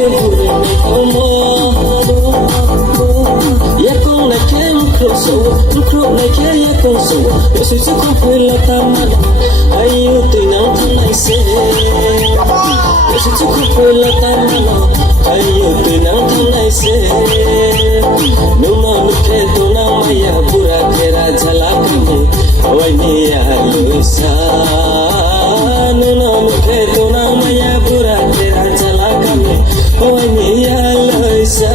de bure me como ya con la que un cross la que ya con so yo soy su compuela tamana ay yo te no tan nice yo soy su compuela tamana ay yo te no tan nice no no que tu na maya pura tera jhalak mein hoy ni alusa no no que tu na maya pura tera jhalak mein hoy ni alusa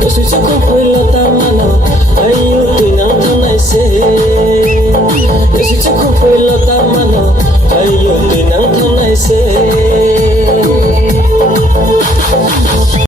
Yo soy su compuela tamana